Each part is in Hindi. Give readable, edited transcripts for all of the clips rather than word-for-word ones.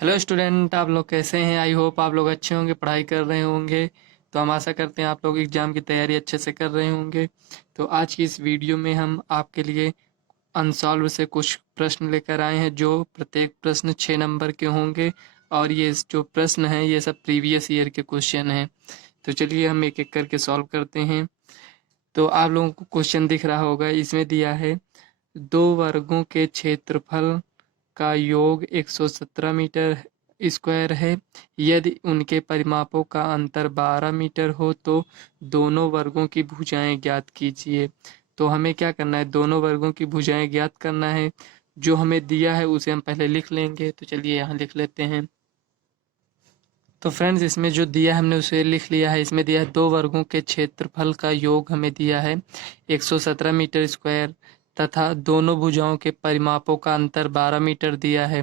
हेलो स्टूडेंट, आप लोग कैसे हैं? आई होप आप लोग अच्छे होंगे, पढ़ाई कर रहे होंगे। तो हम आशा करते हैं आप लोग एग्ज़ाम की तैयारी अच्छे से कर रहे होंगे। तो आज की इस वीडियो में हम आपके लिए अनसॉल्व से कुछ प्रश्न लेकर आए हैं, जो प्रत्येक प्रश्न 6 नंबर के होंगे। और ये जो प्रश्न हैं ये सब प्रीवियस ईयर के क्वेश्चन हैं। तो चलिए हम एक एक करके सॉल्व करते हैं। तो आप लोगों को क्वेश्चन दिख रहा होगा, इसमें दिया है 2 वर्गों के क्षेत्रफल का योग 117 मीटर स्क्वायर है। यदि उनके परिमापों का अंतर 12 मीटर हो तो दोनों वर्गों की भुजाएं ज्ञात कीजिए। तो हमें क्या करना है, दोनों वर्गों की भुजाएं ज्ञात करना है। जो हमें दिया है उसे हम पहले लिख लेंगे। तो चलिए यहाँ लिख लेते हैं। तो फ्रेंड्स, इसमें जो दिया है हमने उसे लिख लिया है। इसमें दिया है 2 वर्गों के क्षेत्रफल का योग हमें दिया है 117 मीटर स्क्वायर, तथा दोनों भुजाओं के परिमापों का अंतर 12 मीटर दिया है।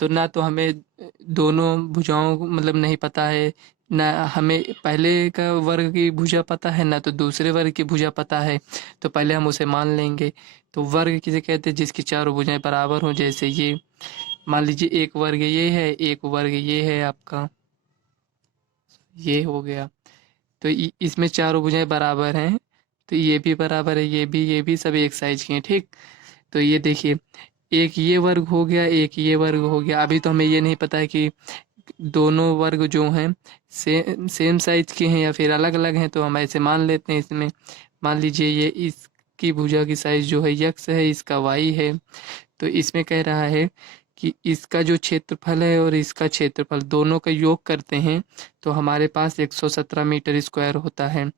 तो ना तो हमें दोनों भुजाओं मतलब नहीं पता है, ना हमें पहले का वर्ग की भुजा पता है, ना तो दूसरे वर्ग की भुजा पता है। तो पहले हम उसे मान लेंगे। तो वर्ग किसे कहते हैं? जिसकी चारों भुजाएं बराबर हों। जैसे ये मान लीजिए, एक वर्ग ये है, एक वर्ग ये है, आपका ये हो गया। तो इसमें चारों भुजाएं बराबर हैं। तो ये भी बराबर है, ये भी सब एक साइज के हैं। ठीक। तो ये देखिए, एक ये वर्ग हो गया, एक ये वर्ग हो गया। अभी तो हमें ये नहीं पता है कि दोनों वर्ग जो हैं सेम साइज के हैं या फिर अलग अलग हैं। तो हम ऐसे मान लेते हैं। इसमें मान लीजिए ये इसकी भुजा की साइज जो है यक्स है, इसका वाई है। तो इसमें कह रहा है कि इसका जो क्षेत्रफल है और इसका क्षेत्रफल दोनों का योग करते हैं तो हमारे पास 117 मीटर स्क्वायर होता है।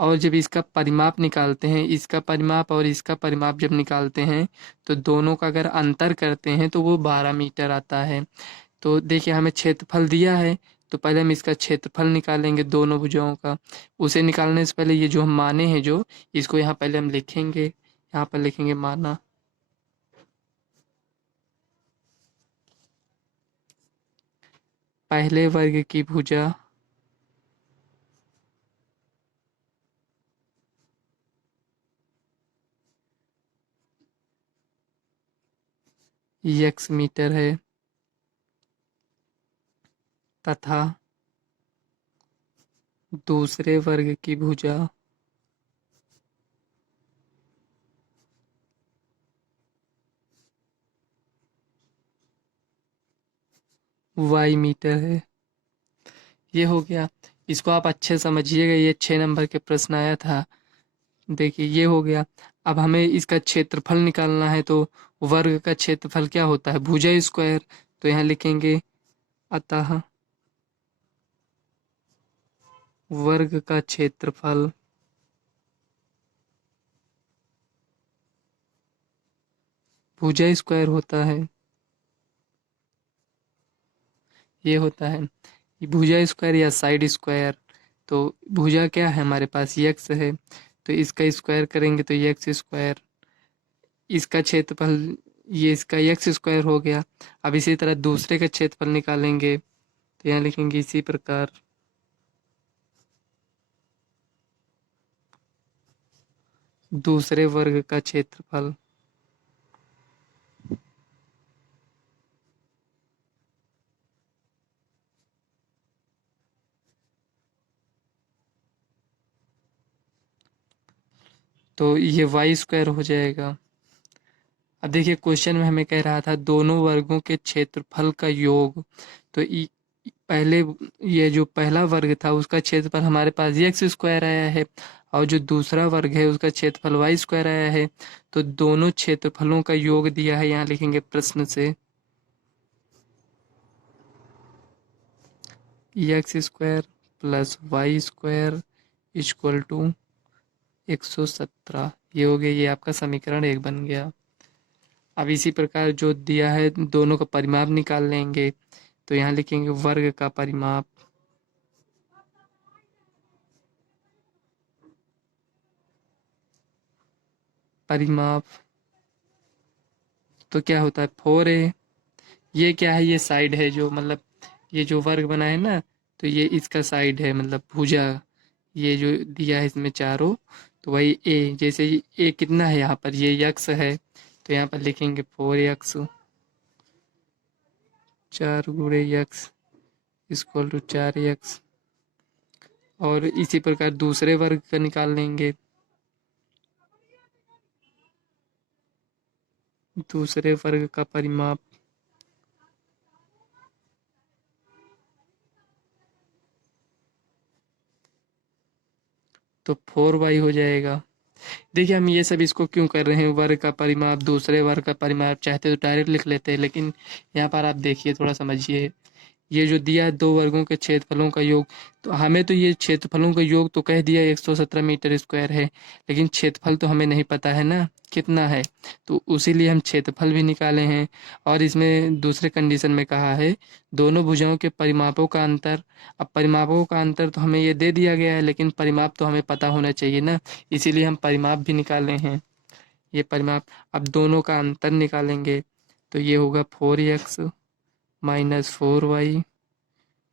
और जब इसका परिमाप निकालते हैं, इसका परिमाप और इसका परिमाप जब निकालते हैं तो दोनों का अगर अंतर करते हैं तो वो 12 मीटर आता है। तो देखिए, हमें क्षेत्रफल दिया है, तो पहले हम इसका क्षेत्रफल निकालेंगे दोनों भुजाओं का। उसे निकालने से पहले ये जो हम माने हैं, जो इसको यहाँ पहले हम लिखेंगे। यहाँ पर लिखेंगे माना। पहले वर्ग की भुजा यक्स मीटर है, तथा दूसरे वर्ग की भुजा वाई मीटर है। ये हो गया। इसको आप अच्छे समझिएगा, ये 6 नंबर के प्रश्न आया था। देखिए ये हो गया। अब हमें इसका क्षेत्रफल निकालना है। तो वर्ग का क्षेत्रफल क्या होता है? भुजा स्क्वायर। तो यहाँ लिखेंगे अतः वर्ग का क्षेत्रफल भुजा स्क्वायर होता है। ये होता है ये भुजा स्क्वायर या साइड स्क्वायर। तो भुजा क्या है हमारे पास? यक्स है। तो इसका स्क्वायर करेंगे तो यक्स स्क्वायर। इसका क्षेत्रफल ये इसका यक्स स्क्वायर हो गया। अब इसी तरह दूसरे का क्षेत्रफल निकालेंगे। तो यहाँ लिखेंगे इसी प्रकार दूसरे वर्ग का क्षेत्रफल तो ये वाई स्क्वायर हो जाएगा। अब देखिए, क्वेश्चन में हमें कह रहा था दोनों वर्गों के क्षेत्रफल का योग। तो पहले ये जो पहला वर्ग था उसका क्षेत्रफल हमारे पास एक्स स्क्वायर आया है, और जो दूसरा वर्ग है उसका क्षेत्रफल वाई स्क्वायर आया है। तो दोनों क्षेत्रफलों का योग दिया है, यहाँ लिखेंगे प्रश्न से x square plus y square equal to 117। ये हो गया, ये आपका समीकरण 1 बन गया। अब इसी प्रकार जो दिया है दोनों का परिमाप निकाल लेंगे। तो यहाँ लिखेंगे वर्ग का परिमाप परिमाप तो क्या होता है 4a। ये क्या है? ये साइड है, जो मतलब ये जो वर्ग बना है ना, तो ये इसका साइड है, मतलब भुजा। ये जो दिया है इसमें चारों, तो वही ए। जैसे ए कितना है यहाँ पर? ये यक्स है, तो यहाँ पर लिखेंगे 4x। 4 गुणे यक्स इक्वल टू 4x। और इसी प्रकार दूसरे वर्ग का निकाल लेंगे। दूसरे वर्ग का परिमाप तो 4y हो जाएगा। देखिए हम ये सब इसको क्यों कर रहे हैं, वर्ग का परिमाप, दूसरे वर्ग का परिमाप, चाहते तो डायरेक्ट लिख लेते हैं, लेकिन यहाँ पर आप देखिए थोड़ा समझिए। ये जो दिया है दो वर्गों के क्षेत्रफलों का योग, तो हमें तो ये क्षेत्रफलों का योग तो कह दिया 117 मीटर स्क्वायर है, लेकिन क्षेत्रफल तो हमें नहीं पता है ना कितना है, तो उसीलिए हम क्षेत्रफल भी निकाले हैं। और इसमें दूसरे कंडीशन में कहा है दोनों भुजाओं के परिमापों का अंतर। अब परिमापों का अंतर तो हमें ये दे दिया गया है, लेकिन परिमाप तो हमें पता होना चाहिए ना, इसीलिए हम परिमाप भी निकाले हैं। ये परिमाप, अब दोनों का अंतर निकालेंगे तो ये होगा 4x minus 4y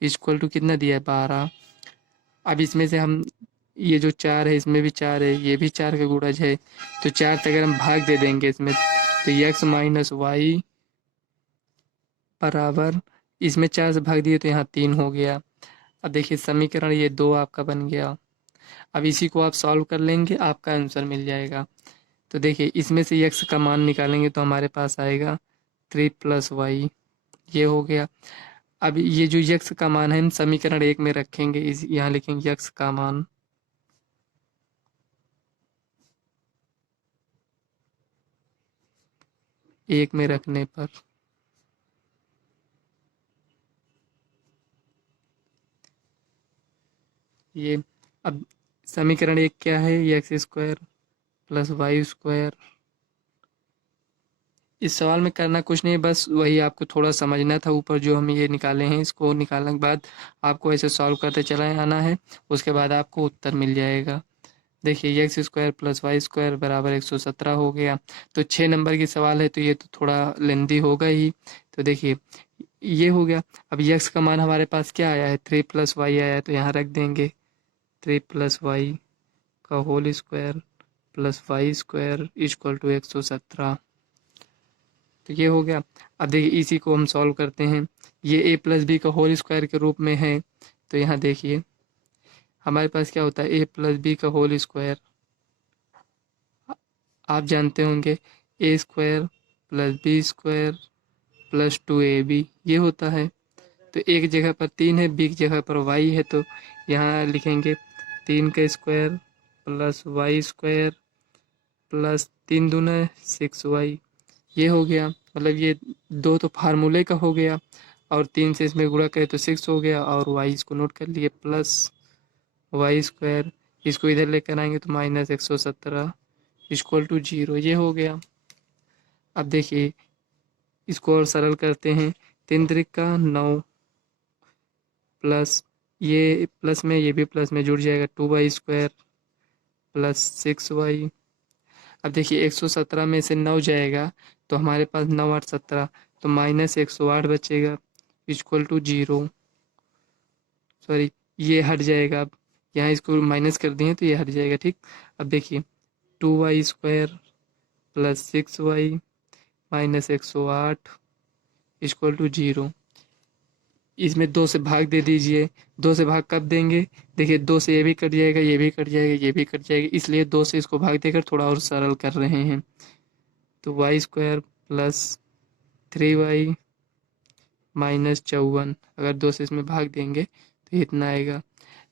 equal to कितना दिया है 12। अब इसमें से हम ये जो 4 है इसमें भी 4 है, ये भी 4 का गुणज है, तो 4 से अगर हम भाग दे देंगे इसमें तो x माइनस वाई बराबर, इसमें 4 से भाग दिए तो यहाँ 3 हो गया। अब देखिए समीकरण ये 2 आपका बन गया। अब इसी को आप सॉल्व कर लेंगे, आपका आंसर मिल जाएगा। तो देखिए इसमें से x का मान निकालेंगे तो हमारे पास आएगा 3 प्लस वाई, ये हो गया। अब ये जो यक्स का मान है हम समीकरण 1 में रखेंगे, इस यहाँ लिखेंगे यक्स का मान एक में रखने पर ये, अब समीकरण 1 क्या है, x square plus y square. इस सवाल में करना कुछ नहीं, बस वही आपको थोड़ा समझना था। ऊपर जो हम ये निकाले हैं इसको निकालने के बाद आपको ऐसे सॉल्व करते चला आना है, उसके बाद आपको उत्तर मिल जाएगा। देखिए x square plus y square बराबर 117 हो गया। तो 6 नंबर की सवाल है तो ये तो थोड़ा लेंदी होगा ही। तो देखिए ये हो गया। अब यक्स का मान हमारे पास क्या आया है, 3 प्लस वाई आया है, तो यहाँ रख देंगे 3 प्लस वाई का whole square plus y square equal to 117। तो ये हो गया। अब देखिए इसी को हम सॉल्व करते हैं, ये a प्लस बी का होल स्क्वायर के रूप में है, तो यहाँ देखिए हमारे पास क्या होता है a प्लस बी का होल स्क्वायर, आप जानते होंगे a square plus b square plus 2ab ये होता है। तो एक जगह पर 3 है, बी की जगह पर y है, तो यहाँ लिखेंगे 3 का square plus y square plus 3 दूना 6y, ये हो गया। मतलब ये 2 तो फार्मूले का हो गया, और 3 से इसमें गुणा करें तो 6 हो गया, और y इसको नोट कर लिए प्लस वाई स्क्वायर, इसको इधर लेकर आएंगे तो माइनस 117 इक्वल टू 0, ये हो गया। अब देखिए इसको और सरल करते हैं, 3 त्रिक का 9 प्लस ये प्लस में ये भी प्लस में जुड़ जाएगा 2y स्क्वायर प्लस 6y। अब देखिए 117 में से 9 जाएगा तो हमारे पास 9 8 17, तो माइनस 108 बचेगा इक्वल टू 0। सॉरी ये हट जाएगा, अब यहाँ इसको माइनस कर दिए तो ये हट जाएगा, ठीक। अब देखिए 2y square plus 6y minus 108 equal to 0। इसमें 2 से भाग दे दीजिए, 2 से भाग कब देंगे, देखिए 2 से ये भी कट जाएगा, ये भी कट जाएगा, ये भी कट जाएगा, इसलिए 2 से इसको भाग देकर थोड़ा और सरल कर रहे हैं। तो y square plus 3y minus 54, अगर 2 से इसमें भाग देंगे तो इतना आएगा।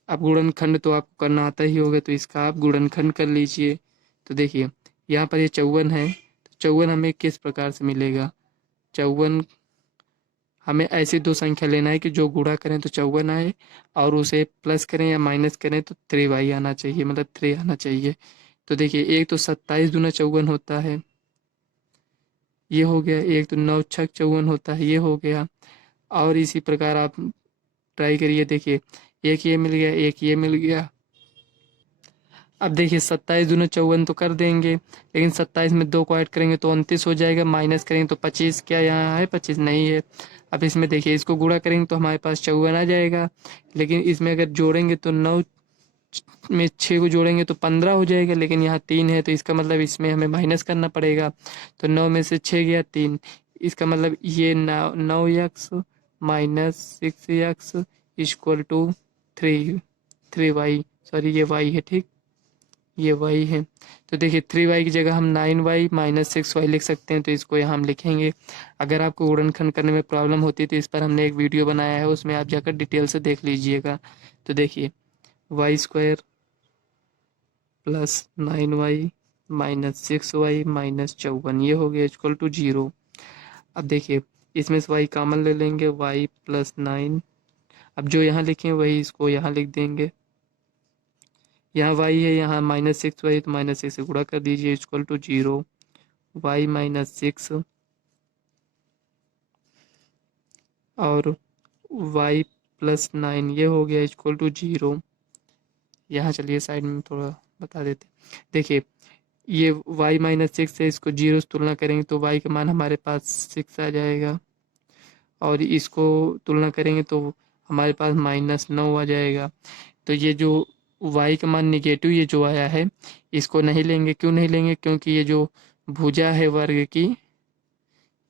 अब गुणनखंड तो आपको करना आता ही होगा, तो इसका आप गुणनखंड कर लीजिए। तो देखिए यहाँ पर ये 54 है, तो 54 हमें किस प्रकार से मिलेगा, 54 हमें ऐसी दो संख्या लेना है कि जो गुणा करें तो 54 आए, और उसे प्लस करें या माइनस करें तो 3y आना चाहिए, मतलब 3 आना चाहिए। तो देखिए एक तो 27 दूना 54 होता है, ये हो गया, एक तो 9 छक 54 होता है, ये हो गया। और इसी प्रकार आप ट्राई करिए, देखिए एक ये मिल गया, एक ये मिल गया। अब देखिए 27 दूना 54 तो कर देंगे, लेकिन 27 में 2 को ऐड करेंगे तो 29 हो जाएगा, माइनस करेंगे तो 25, क्या यहाँ है 25 नहीं है। अब इसमें देखिए इसको गुणा करेंगे तो हमारे पास 54 आ जाएगा, लेकिन इसमें अगर जोड़ेंगे तो 9 में 6 को जोड़ेंगे तो 15 हो जाएगा, लेकिन यहाँ 3 है तो इसका मतलब इसमें हमें माइनस करना पड़ेगा। तो 9 में से 6 गया 3, इसका मतलब ये 9 x minus 6x equal to 3y, sorry ये y है, ठीक, ये y है। तो देखिए 3y की जगह हम 9y माइनस 6y लिख सकते हैं, तो इसको यहाँ हम लिखेंगे। अगर आपको गुणनखंड करने में प्रॉब्लम होती है तो इस पर हमने एक वीडियो बनाया है, उसमें आप जाकर डिटेल से देख लीजिएगा। तो देखिए y² plus 9y minus 6y minus 54, ये हो गया इक्वल टू 0। अब देखिए इसमें से y कॉमन ले लेंगे, y प्लस 9, अब जो यहाँ लिखे वही इसको यहाँ लिख देंगे। यहाँ y है, यहाँ माइनस 6y, तो माइनस 6 से गुणा कर दीजिए इक्वल टू 0। y माइनस 6 और y प्लस 9, ये हो गया इक्वल टू 0। यहाँ चलिए साइड में थोड़ा बता देते। देखिए ये y माइनस 6 से इसको 0 से तुलना करेंगे तो y का मान हमारे पास 6 आ जाएगा, और इसको तुलना करेंगे तो हमारे पास माइनस 9 आ जाएगा। तो ये जो y का मान निगेटिव ये जो आया है, इसको नहीं लेंगे। क्यों नहीं लेंगे? क्योंकि ये जो भुजा है वर्ग की,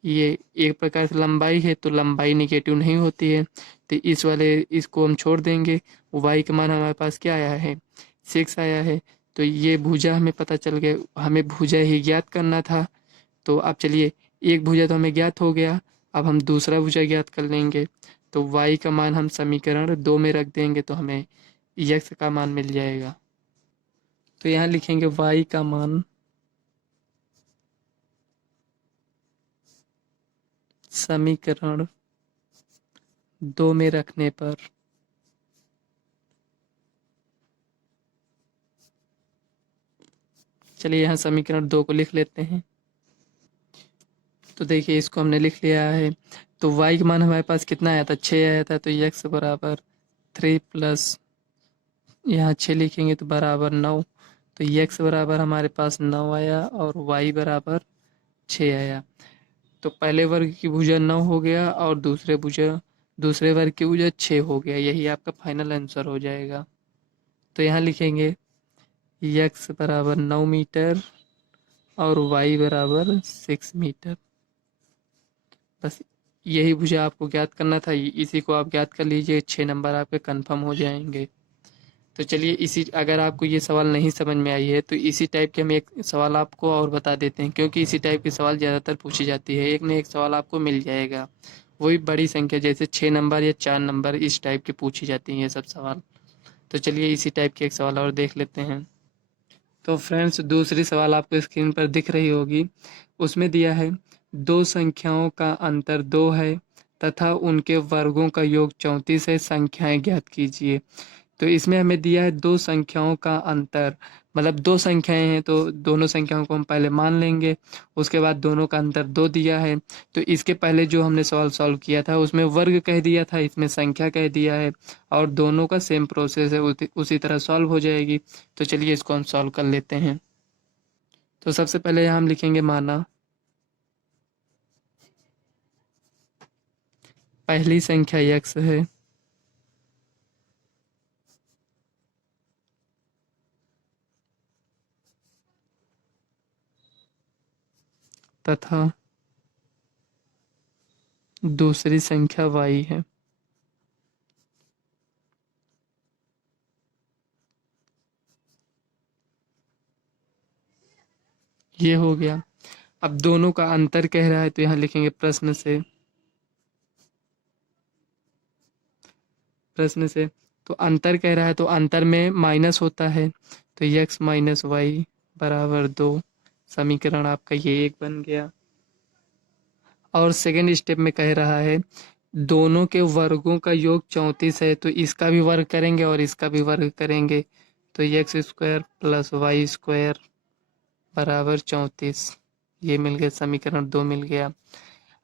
ये एक प्रकार से लंबाई है, तो लंबाई निगेटिव नहीं होती है, तो इस वाले इसको हम छोड़ देंगे। y का मान हमारे पास क्या आया है? 6 आया है। तो ये भुजा हमें पता चल गया, हमें भुजा ही ज्ञात करना था। तो अब चलिए एक भुजा तो हमें ज्ञात हो गया, अब हम दूसरा भुजा ज्ञात कर लेंगे। तो y का मान हम समीकरण 2 में रख देंगे तो हमें x का मान मिल जाएगा। तो यहाँ लिखेंगे y का मान समीकरण 2 में रखने पर चलिए यहाँ समीकरण 2 को लिख लेते हैं। तो देखिए इसको हमने लिख लिया है। तो y का मान हमारे पास कितना आया था? 6 आया था। तो x बराबर 3 प्लस यहाँ 6 लिखेंगे तो बराबर 9। तो x बराबर हमारे पास 9 आया और y बराबर 6 आया। तो पहले वर्ग की भुजा 9 हो गया और दूसरे वर्ग की भुजा 6 हो गया। यही आपका फाइनल आंसर हो जाएगा। तो यहाँ लिखेंगे x बराबर 9 मीटर और y बराबर 6 मीटर। बस यही भुजा आपको ज्ञात करना था, इसी को आप ज्ञात कर लीजिए, 6 नंबर आपके कंफर्म हो जाएंगे। तो चलिए इसी, अगर आपको ये सवाल नहीं समझ में आई है तो इसी टाइप के हम एक सवाल आपको और बता देते हैं, क्योंकि इसी टाइप के सवाल ज़्यादातर पूछी जाती है। एक न एक सवाल आपको मिल जाएगा, वही बड़ी संख्या जैसे 6 नंबर या 4 नंबर, इस टाइप के पूछी जाती हैं ये सब सवाल। तो चलिए इसी टाइप के एक सवाल और देख लेते हैं। तो फ्रेंड्स दूसरी सवाल आपको स्क्रीन पर दिख रही होगी, उसमें दिया है दो संख्याओं का अंतर 2 है तथा उनके वर्गों का योग 34 है, संख्याएं ज्ञात कीजिए। तो इसमें हमें दिया है दो संख्याओं का अंतर, मतलब दो संख्याएं हैं तो दोनों संख्याओं को हम पहले मान लेंगे, उसके बाद दोनों का अंतर 2 दिया है। तो इसके पहले जो हमने सवाल सॉल्व किया था उसमें वर्ग कह दिया था, इसमें संख्या कह दिया है, और दोनों का सेम प्रोसेस है, उसी तरह सॉल्व हो जाएगी। तो चलिए इसको हम सॉल्व कर लेते हैं। तो सबसे पहले यहाँ हम लिखेंगे माना पहली संख्या x है तथा दूसरी संख्या y है। ये हो गया। अब दोनों का अंतर कह रहा है तो यहाँ लिखेंगे प्रश्न से। तो अंतर कह रहा है तो अंतर में माइनस होता है, तो x माइनस वाई बराबर 2। समीकरण आपका ये एक बन गया। और सेकेंड स्टेप में कह रहा है दोनों के वर्गों का योग 34 है, तो इसका भी वर्ग करेंगे और इसका भी वर्ग करेंगे, तो x square plus y square बराबर 34। ये मिल गया, समीकरण 2 मिल गया।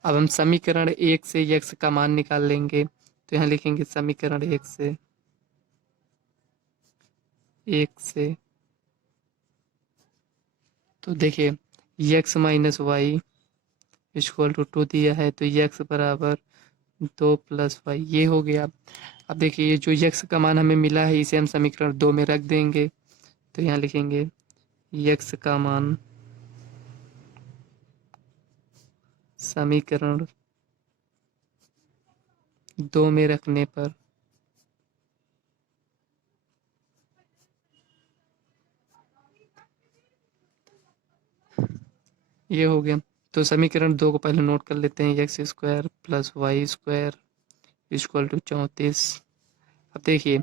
अब हम समीकरण 1 से x का मान निकाल लेंगे, तो यहाँ लिखेंगे समीकरण 1 से तो देखिए x minus y equal to 2 दिया है, तो x बराबर 2 प्लस वाई, ये हो गया। अब देखिए ये जो x का मान हमें मिला है इसे हम समीकरण 2 में रख देंगे, तो यहाँ लिखेंगे x का मान समीकरण 2 में रखने पर ये हो गया। तो समीकरण 2 को पहले नोट कर लेते हैं, x square plus y square equal to 34। अब देखिए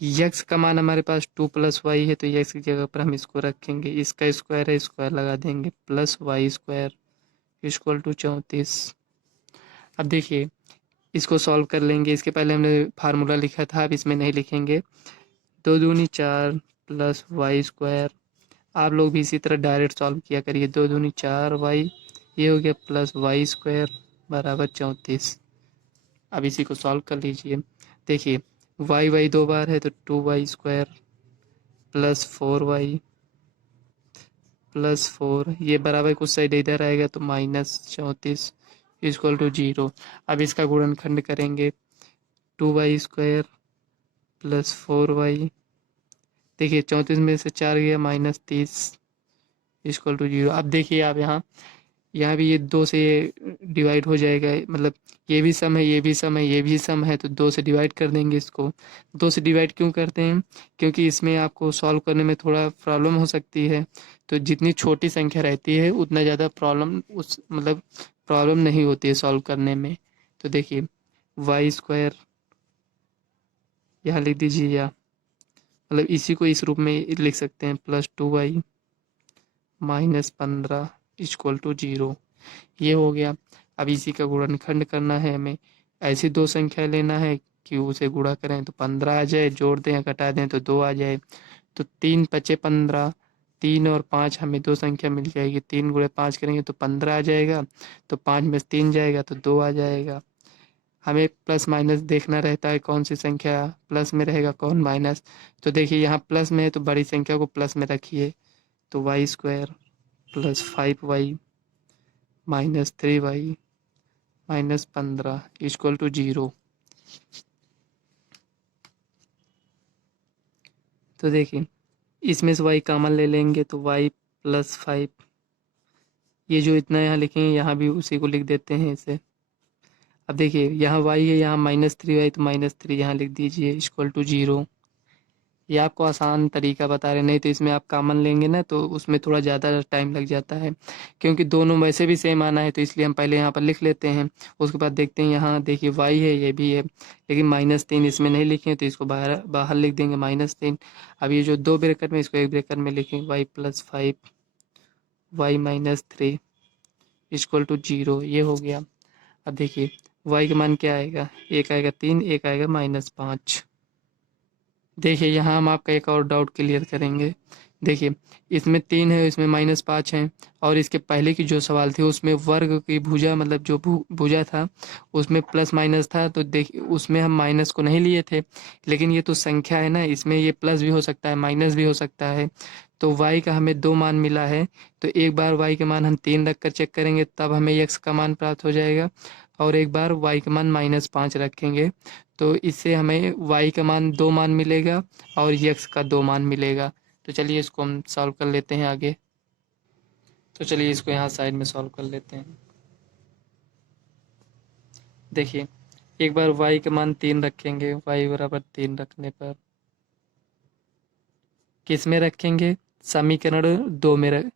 यक्स का मान हमारे पास 2 प्लस वाई है, तो यक्स की जगह पर हम इसको रखेंगे, इसका स्क्वायर है, स्क्वायर लगा देंगे, plus y square equal to 34। अब देखिए इसको सॉल्व कर लेंगे, इसके पहले हमने फार्मूला लिखा था, अब इसमें नहीं लिखेंगे। 2 दूनी 4 प्लस वाई स्क्वायर, आप लोग भी इसी तरह डायरेक्ट सॉल्व किया करिए। 2 दूनी 4 वाई, ये हो गया प्लस वाई स्क्वायर बराबर 34। अब इसी को सॉल्व कर लीजिए। देखिए वाई वाई 2 बार है तो 2 y square plus 4 y plus 4, ये बराबर कुछ साइड इधर आएगा तो माइनस 34 इक्वल टू 0। अब इसका गुणनखंड करेंगे, 2 वाई स्क्वायर प्लस 4 वाई, देखिए 34 में से 4 गया माइनस 30 इक्वल टू 0। अब देखिए आप यहाँ भी ये 2 से ये डिवाइड हो जाएगा, मतलब ये भी सम है, ये भी सम है, ये भी सम है, तो 2 से डिवाइड कर देंगे इसको। 2 से डिवाइड क्यों करते हैं? क्योंकि इसमें आपको सॉल्व करने में थोड़ा प्रॉब्लम हो सकती है, तो जितनी छोटी संख्या रहती है उतना ज़्यादा प्रॉब्लम मतलब प्रॉब्लम नहीं होती है सॉल्व करने में। तो देखिए वाई स्क्वायर यहाँ लिख दीजिए, या मतलब इसी को इस रूप में लिख सकते हैं, plus 2 y minus 15 equal to 0। ये हो गया। अब इसी का गुणनखंड करना है हमें, ऐसी 2 संख्या लेना है कि उसे गुणा करें तो 15 आ जाए, जोड़ दें या घटा दें तो 2 आ जाए। तो 3 पचे 15, 3 और 5 हमें 2 संख्या मिल जाएगी, 3 गुणे 5 करेंगे तो 15 आ जाएगा, तो 5 में से 3 जाएगा तो 2 आ जाएगा। हमें प्लस माइनस देखना रहता है, कौन सी संख्या प्लस में रहेगा कौन माइनस। तो देखिए यहाँ प्लस में है तो बड़ी संख्या को प्लस में रखिए, तो y square plus 5 y minus 3 y minus 15 equal to 0। तो देखिए इसमें से y कॉमन ले लेंगे तो y प्लस 5, ये जो इतना यहाँ लिखेंगे यहाँ भी उसी को लिख देते हैं इसे। अब देखिए यहाँ y है, यहाँ -3y, तो -3 यहाँ लिख दीजिए इक्वल टू 0। ये आपको आसान तरीका बता रहे, नहीं तो इसमें आप कॉमन लेंगे ना तो उसमें थोड़ा ज़्यादा टाइम लग जाता है, क्योंकि दोनों वैसे भी सेम आना है, तो इसलिए हम पहले यहाँ पर लिख लेते हैं। उसके बाद देखते हैं, यहाँ देखिए y है, ये भी है, लेकिन -3 इसमें नहीं लिखे तो इसको बाहर बाहर लिख देंगे -3। अब ये जो 2 ब्रैकेट में, इसको 1 ब्रैकेट में लिखेंगे, y plus 5 y minus 3 equal to 0। ये हो गया। अब देखिए y का मान क्या आएगा, एक आएगा 3, एक आएगा -5। देखिए यहाँ हम आपका एक और डाउट क्लियर करेंगे। देखिए इसमें 3 है, इसमें -5 है, और इसके पहले की जो सवाल थी उसमें वर्ग की भुजा, मतलब जो भुजा था उसमें प्लस माइनस था, तो देखिए उसमें हम माइनस को नहीं लिए थे, लेकिन ये तो संख्या है ना, इसमें ये प्लस भी हो सकता है माइनस भी हो सकता है। तो y का हमें 2 मान मिला है, तो एक बार y के मान हम 3 रख कर चेक करेंगे, तब हमें x का मान प्राप्त हो जाएगा, और एक बार y का मान -5 रखेंगे, तो इससे हमें y का मान 2 मान मिलेगा और x का 2 मान मिलेगा। तो चलिए इसको हम सॉल्व कर लेते हैं आगे। तो चलिए इसको यहाँ साइड में सॉल्व कर लेते हैं। देखिए एक बार y का मान 3 रखेंगे, y बराबर 3 रखने पर किस में रखेंगे, समीकरण 2 में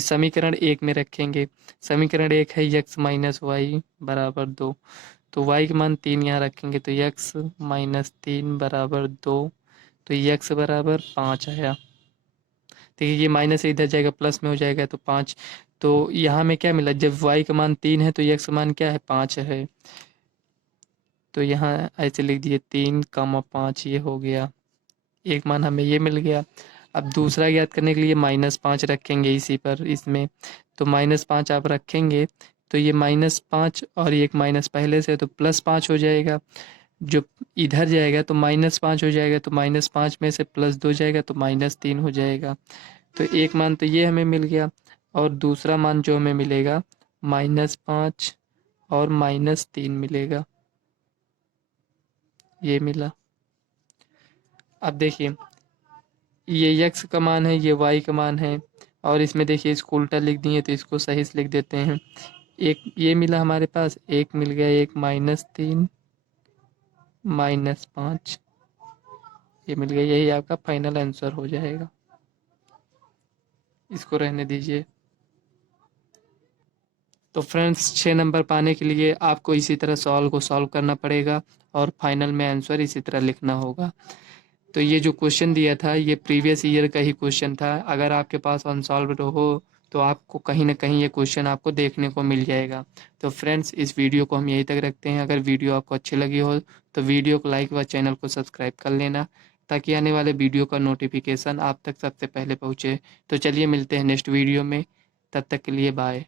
समीकरण 1 में रखेंगे। समीकरण 1 है x माइनस वाई बराबर 2, तो y का मान 3 यहाँ रखेंगे, तो x माइनस 3 बराबर 2, तो x बराबर 5 आया। देखिए ये माइनस से इधर जाएगा, प्लस में हो जाएगा तो 5। तो यहाँ में क्या मिला, जब y का मान 3 है तो x का मान क्या है, 5 है, तो यहाँ ऐसे लिख दिए 3, 5, ये हो गया, एक मान हमें ये मिल गया। अब दूसरा ज्ञात करने के लिए -5 रखेंगे इसी पर, इसमें तो -5 आप रखेंगे तो ये -5 और एक माइनस पहले से तो +5 हो जाएगा, जो इधर जाएगा तो -5 हो जाएगा, तो -5 में से +2 जाएगा तो -3 हो जाएगा। तो एक मान तो ये हमें मिल गया, और दूसरा मान जो हमें मिलेगा -5 और -3 मिलेगा, ये मिला। अब देखिए ये x का मान है, ये y का मान है, और इसमें देखिए इसको उल्टा लिख दिए तो इसको सही से लिख देते हैं। एक ये मिला हमारे पास, एक मिल गया, एक -3 -5 ये मिल गया। यही आपका फाइनल आंसर हो जाएगा। इसको रहने दीजिए। तो फ्रेंड्स 6 नंबर पाने के लिए आपको इसी तरह सवाल को सॉल्व करना पड़ेगा और फाइनल में आंसर इसी तरह लिखना होगा। तो ये जो क्वेश्चन दिया था ये प्रीवियस ईयर का ही क्वेश्चन था। अगर आपके पास अनसॉल्व्ड हो तो आपको कहीं ना कहीं ये क्वेश्चन आपको देखने को मिल जाएगा। तो फ्रेंड्स इस वीडियो को हम यहीं तक रखते हैं। अगर वीडियो आपको अच्छी लगी हो तो वीडियो को लाइक व चैनल को सब्सक्राइब कर लेना, ताकि आने वाले वीडियो का नोटिफिकेशन आप तक सबसे पहले पहुँचे। तो चलिए मिलते हैं नेक्स्ट वीडियो में, तब तक के लिए बाय।